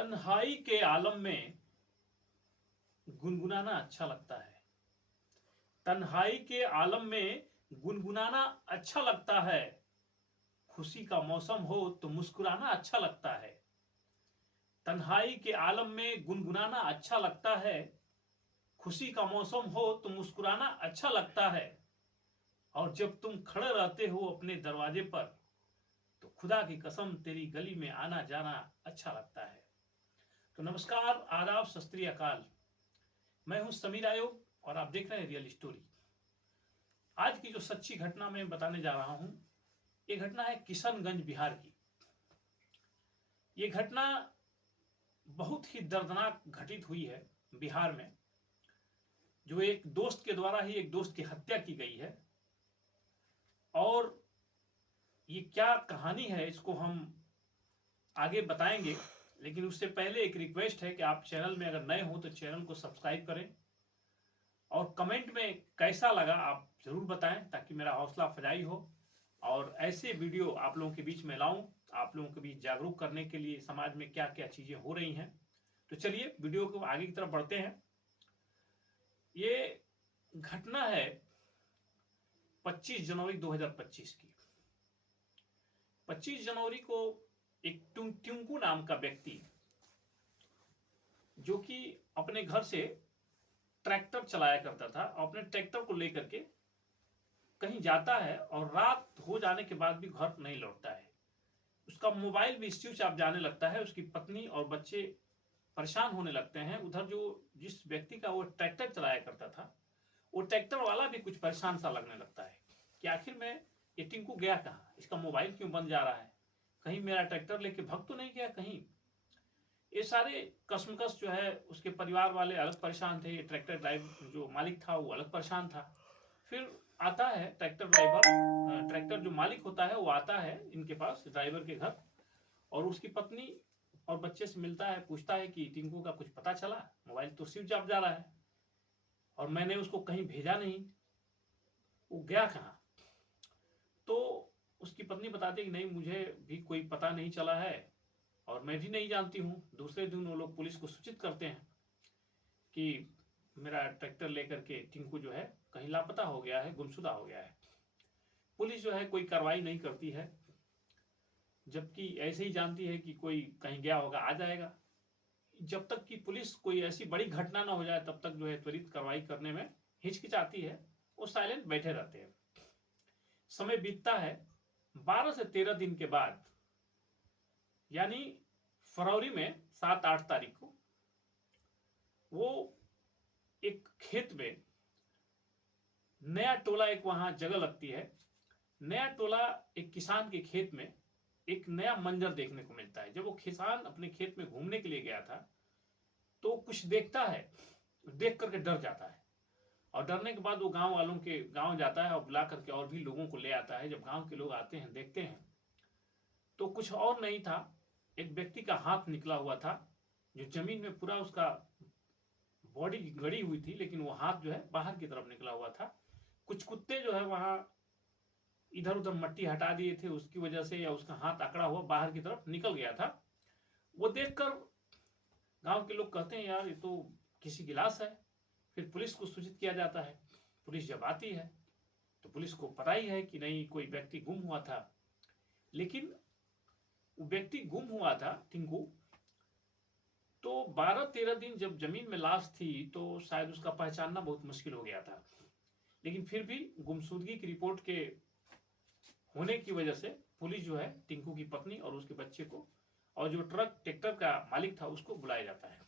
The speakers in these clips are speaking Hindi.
तन्हाई के आलम में गुनगुनाना अच्छा लगता है। तन्हाई के आलम में गुनगुनाना अच्छा लगता है। खुशी का मौसम हो तो मुस्कुराना अच्छा लगता है। तन्हाई के आलम में गुनगुनाना अच्छा लगता है। खुशी का मौसम हो तो मुस्कुराना अच्छा लगता है। और जब तुम खड़े रहते हो अपने दरवाजे पर तो खुदा की कसम तेरी गली में आना जाना अच्छा लगता है। तो नमस्कार, आदाब, सत श्री अकाल। मैं हूं समीर आयोग और आप देख रहे हैं रियल स्टोरी। आज की जो सच्ची घटना मैं बताने जा रहा हूं, ये घटना है किशनगंज बिहार की। ये घटना बहुत ही दर्दनाक घटित हुई है बिहार में, जो एक दोस्त के द्वारा ही एक दोस्त की हत्या की गई है। और ये क्या कहानी है इसको हम आगे बताएंगे, लेकिन उससे पहले एक रिक्वेस्ट है कि आप चैनल में अगर नए हो तो चैनल को सब्सक्राइब करें और कमेंट में कैसा लगा आप जरूर बताएं, ताकि मेरा हौसला अफजाई हो और ऐसे वीडियो आप लोगों के बीच में लाऊं, आप लोगों के बीच जागरूक करने के लिए समाज में क्या क्या चीजें हो रही हैं। तो चलिए वीडियो को आगे की तरफ बढ़ते हैं। ये घटना है 25 जनवरी 2025 की। 25 जनवरी को एक ट्यूंकू नाम का व्यक्ति, जो कि अपने घर से ट्रैक्टर चलाया करता था, अपने ट्रैक्टर को लेकर के कहीं जाता है और रात हो जाने के बाद भी घर नहीं लौटता है। उसका मोबाइल भी स्विच ऑफ जाने लगता है। उसकी पत्नी और बच्चे परेशान होने लगते हैं। उधर जो जिस व्यक्ति का वो ट्रैक्टर चलाया करता था, वो ट्रैक्टर वाला भी कुछ परेशान सा लगने लगता है कि आखिर में ये टिंकू गया कहाँ, इसका मोबाइल क्यों बंद जा रहा है, कहीं मेरा ट्रैक्टर लेके भग तो नहीं गया कहीं। ये सारे कसमकस जो है, उसके परिवार वाले अलग परेशान थे, ट्रैक्टर ड्राइवर जो मालिक था वो अलग परेशान था। फिर आता है ट्रैक्टर ड्राइवर, ट्रैक्टर जो मालिक होता है वो आता है इनके पास ड्राइवर के घर, और उसकी पत्नी और बच्चे से मिलता है, पूछता है कि टिंकू का कुछ पता चला, मोबाइल तो स्विच ऑफ जा रहा है और मैंने उसको कहीं भेजा नहीं, वो गया कहाँ। तो उसकी पत्नी बताती है कि नहीं, मुझे भी कोई पता नहीं चला है और मैं भी नहीं जानती हूँ। दूसरे दिन वो लोग पुलिस को सूचित करते हैं कि मेरा ट्रैक्टर लेकर के टिंकू जो है कहीं लापता हो गया है, गुमशुदा हो गया है। पुलिस जो है कोई कार्रवाई नहीं करती है, जबकि ऐसे ही जानती है कि कोई कहीं गया होगा, आ जाएगा। जब तक कि पुलिस कोई ऐसी बड़ी घटना ना हो जाए तब तक जो है त्वरित कार्रवाई करने में हिचकिचाती है, वो साइलेंट बैठे रहते हैं। समय बीतता है। 12 से 13 दिन के बाद, यानी फरवरी में 7-8 तारीख को, वो एक खेत में, नया टोला एक वहां जगह लगती है, नया टोला एक किसान के खेत में एक नया मंजर देखने को मिलता है। जब वो किसान अपने खेत में घूमने के लिए गया था तो कुछ देखता है, देख करके डर जाता है और डरने के बाद वो गांव वालों के गांव जाता है और बुला करके और भी लोगों को ले आता है। जब गांव के लोग आते हैं, देखते हैं तो कुछ और नहीं था, एक व्यक्ति का हाथ निकला हुआ था, जो जमीन में पूरा उसका बॉडी गड़ी हुई थी, लेकिन वो हाथ जो है बाहर की तरफ निकला हुआ था। कुछ कुत्ते जो है वहां इधर उधर मट्टी हटा दिए थे, उसकी वजह से, या उसका हाथ अकड़ा हुआ बाहर की तरफ निकल गया था। वो देखकर गांव के लोग कहते हैं यार ये तो किसी की लाश है। फिर पुलिस को सूचित किया जाता है। पुलिस जब आती है तो पुलिस को पता ही है कि नहीं, कोई व्यक्ति गुम हुआ था। लेकिन वो व्यक्ति गुम हुआ था टिंकू, तो 12-13 दिन जब जमीन में लाश थी तो शायद उसका पहचानना बहुत मुश्किल हो गया था। लेकिन फिर भी गुमशुदगी की रिपोर्ट के होने की वजह से पुलिस जो है टिंकू की पत्नी और उसके बच्चे को और जो ट्रैक्टर का मालिक था उसको बुलाया जाता है।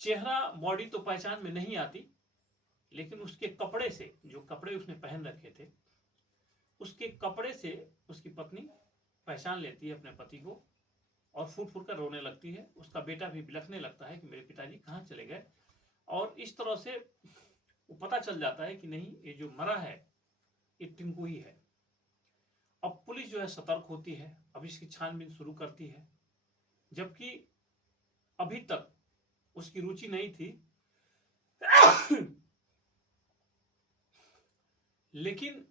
चेहरा बॉडी तो पहचान में नहीं आती, लेकिन उसके कपड़े से, जो कपड़े उसने पहन रखे थे, उसके कपड़े से उसकी पत्नी पहचान लेती है अपने पति को और फूट फूट कर रोने लगती है। उसका बेटा भी बिलखने लगता है कि मेरे पिताजी कहाँ चले गए। और इस तरह से वो पता चल जाता है कि नहीं, ये जो मरा है ये टिंकू ही है। अब पुलिस जो है सतर्क होती है, अब इसकी छानबीन शुरू करती है, जबकि अभी तक उसकी रुचि नहीं थी। लेकिन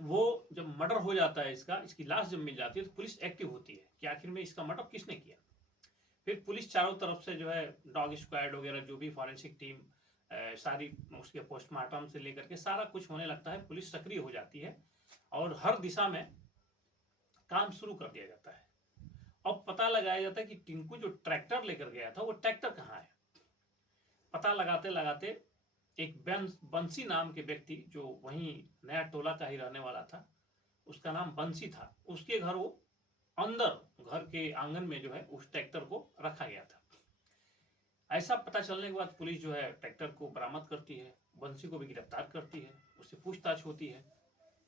वो जब मर्डर हो जाता है, इसकी लाश जब मिल जाती है तो पुलिस एक्टिव होती है कि कि आखिर में इसका मर्डर किसने किया। फिर पुलिस चारों तरफ से जो है डॉग स्क्वाड वगैरह जो भी फॉरेंसिक टीम सारी उसके पोस्टमार्टम से लेकर के सारा कुछ होने लगता है। पुलिस सक्रिय हो जाती है और हर दिशा में काम शुरू कर दिया जाता है। अब पता लगाया जाता है कि टिंकू जो ट्रैक्टर लेकर गया था वो ट्रैक्टर कहाँ है। पता लगाते लगाते एक बंसी नाम के व्यक्ति जो वहीं नया टोला का ही रहने वाला था, उसका नाम बंसी था, उसके घर वो अंदर घर के आंगन में जो है उस ट्रैक्टर को रखा गया था। ऐसा पता चलने के बाद पुलिस जो है ट्रैक्टर को बरामद करती है, बंसी को भी गिरफ्तार करती है, उससे पूछताछ होती है।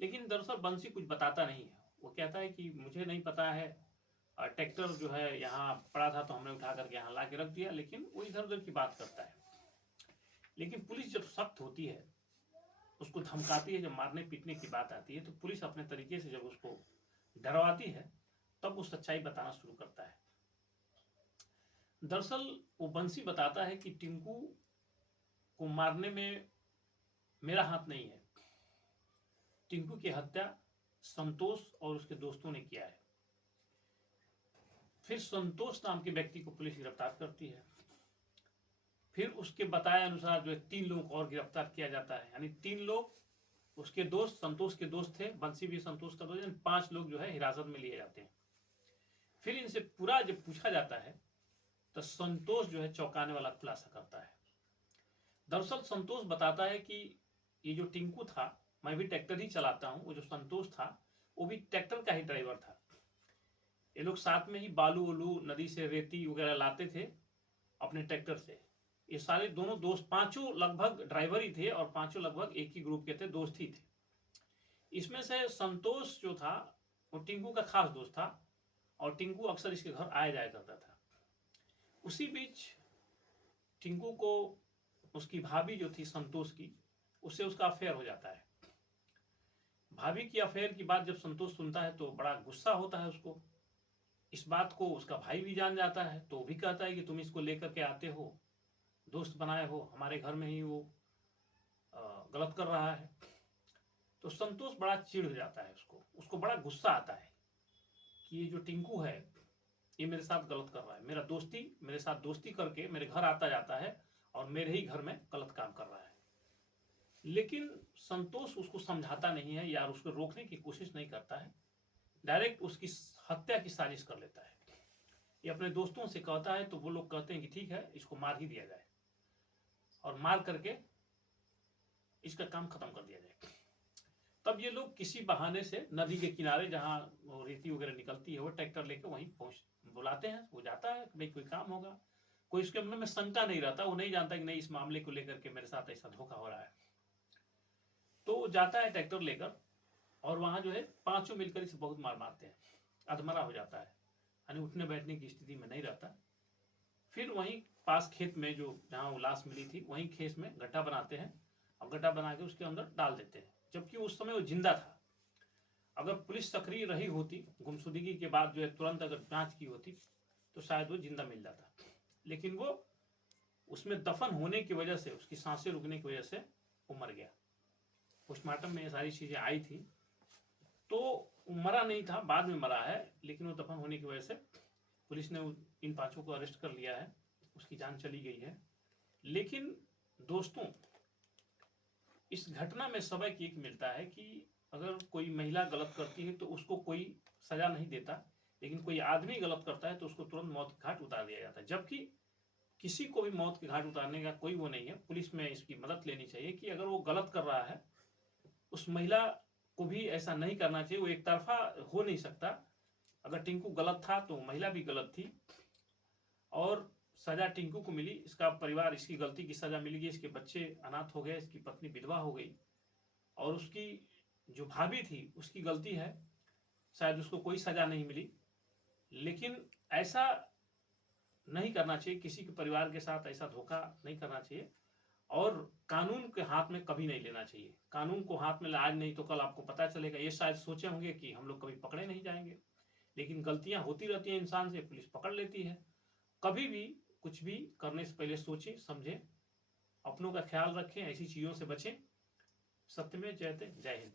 लेकिन दरअसल बंसी कुछ बताता नहीं है। वो कहता है कि मुझे नहीं पता है, ट्रैक्टर जो है यहाँ पड़ा था तो हमने उठा करके यहाँ ला के रख दिया, लेकिन वो इधर उधर की बात करता है। लेकिन पुलिस जब सख्त होती है, उसको धमकाती है, जब मारने पीटने की बात आती है तो पुलिस अपने तरीके से जब उसको डरवाती है तब वो सच्चाई बताना शुरू करता है। दरअसल वो बंसी बताता है कि टिंकू को मारने में मेरा हाथ नहीं है, टिंकू की हत्या संतोष और उसके दोस्तों ने किया है। फिर संतोष नाम के व्यक्ति को पुलिस गिरफ्तार करती है। फिर उसके बताए अनुसार जो है 3 लोगों को और गिरफ्तार किया जाता है, यानी 3 लोग उसके दोस्त, संतोष के दोस्त थे, बंसी भी संतोष का दोस्त, यानी 5 लोग जो है हिरासत में लिए जाते हैं। फिर इनसे पूरा जब पूछा जाता है तो संतोष जो है चौंकाने वाला खुलासा करता है। दरअसल संतोष बताता है कि ये जो टिंकू था, मैं भी ट्रैक्टर ही चलाता हूं, वो जो संतोष था वो भी ट्रैक्टर का ही ड्राइवर था। ये लोग साथ में ही बालू उलू नदी से रेती वगैरह लाते थे अपने ट्रैक्टर से। ये सारे दोनों दोस्त, 5 लगभग ड्राइवर ही थे और 5 लगभग एक ही ग्रुप के थे, दोस्त ही थे। इसमें से संतोष जो था वो टिंकू का खास दोस्त था और टिंकू अक्सर इसके घर आया जाया करता था। उसी बीच टिंकू को उसकी भाभी जो थी संतोष की, उससे उसका अफेयर हो जाता है। भाभी की अफेयर की बात जब संतोष सुनता है तो बड़ा गुस्सा होता है उसको। इस बात को उसका भाई भी जान जाता है तो भी कहता है कि तुम इसको लेकर के आते हो, दोस्त बनाए हो, हमारे घर में ही वो गलत कर रहा है। तो संतोष बड़ा चिढ़ हो जाता है, उसको बड़ा गुस्सा आता है कि ये जो टिंकू है ये मेरे साथ गलत कर रहा है, मेरे साथ दोस्ती करके मेरे घर आता जाता है और मेरे ही घर में गलत काम कर रहा है। लेकिन संतोष उसको समझाता नहीं है या उसको रोकने की कोशिश नहीं करता है, डायरेक्ट उसकी हत्या की साजिश कर लेता है। ये अपने दोस्तों से कहता है तो वो लोग कहते हैं कि ठीक है, इसको मार ही दिया जाए और मार करके इसका काम खत्म कर दिया जाए। तब ये लोग किसी बहाने से नदी के किनारे जहां रेती वगैरह निकलती है वो ट्रैक्टर लेकर वहीं बुलाते हैं। वो जाता है, भाई कोई काम होगा, कोई उसके मन में शंका नहीं रहता, वो नहीं जानता कि नहीं इस मामले को लेकर के मेरे साथ ऐसा धोखा हो रहा है। तो जाता है ट्रैक्टर लेकर और वहां जो है 5 मिलकर इसे बहुत मार मारते हैं, अधमरा हो जाता है, यानी उठने बैठने की स्थिति में नहीं रहता। फिर वहीं पास खेत में जो जहां वो लाश मिली थी वहीं खेत में गड्ढा बनाते हैं और गड्ढा बना के उसके अंदर डाल देते हैं, जबकि उस समय वो जिंदा था। अगर पुलिस सक्रिय रही होती, गुमशुदगी के बाद जो है तुरंत अगर जांच की होती तो शायद वो जिंदा मिल जाता, लेकिन वो उसमें दफन होने की वजह से, उसकी सांसें रुकने की वजह से वो मर गया। पोस्टमार्टम में ये सारी चीजें आई थी तो मरा नहीं था, बाद में मरा है, लेकिन वो दफन होने की वजह से पुलिस ने इन 5 को अरेस्ट कर लिया है, उसकी जान चली गई है। लेकिन दोस्तों, इस घटना में सबक एक मिलता है कि अगर कोई महिला गलत करती है तो उसको कोई सजा नहीं देता, लेकिन कोई आदमी गलत करता है तो उसको तुरंत मौत के घाट उतार दिया जाता है। जबकि किसी को भी मौत के घाट उतारने का कोई वो नहीं है। पुलिस में इसकी मदद लेनी चाहिए कि अगर वो गलत कर रहा है, उस महिला को भी ऐसा नहीं करना चाहिए। वो एक तरफा हो नहीं सकता। अगर टिंकू गलत था तो महिला भी गलत थी और सजा टिंकू को मिली, इसका परिवार, इसकी गलती की सजा मिल गई, इसके बच्चे अनाथ हो गए, इसकी पत्नी विधवा हो गई और उसकी जो भाभी थी उसकी गलती है, शायद उसको कोई सजा नहीं मिली। लेकिन ऐसा नहीं करना चाहिए, किसी के परिवार के साथ ऐसा धोखा नहीं करना चाहिए और कानून के हाथ में कभी नहीं लेना चाहिए। कानून को हाथ में आज नहीं तो कल आपको पता चलेगा। ये शायद सोचे होंगे कि हम लोग कभी पकड़े नहीं जाएंगे, लेकिन गलतियां होती रहती हैं इंसान से, पुलिस पकड़ लेती है। कभी भी कुछ भी करने से पहले सोचें, समझें, अपनों का ख्याल रखें, ऐसी चीजों से बचें। सत्य में जयते। जय हिंद।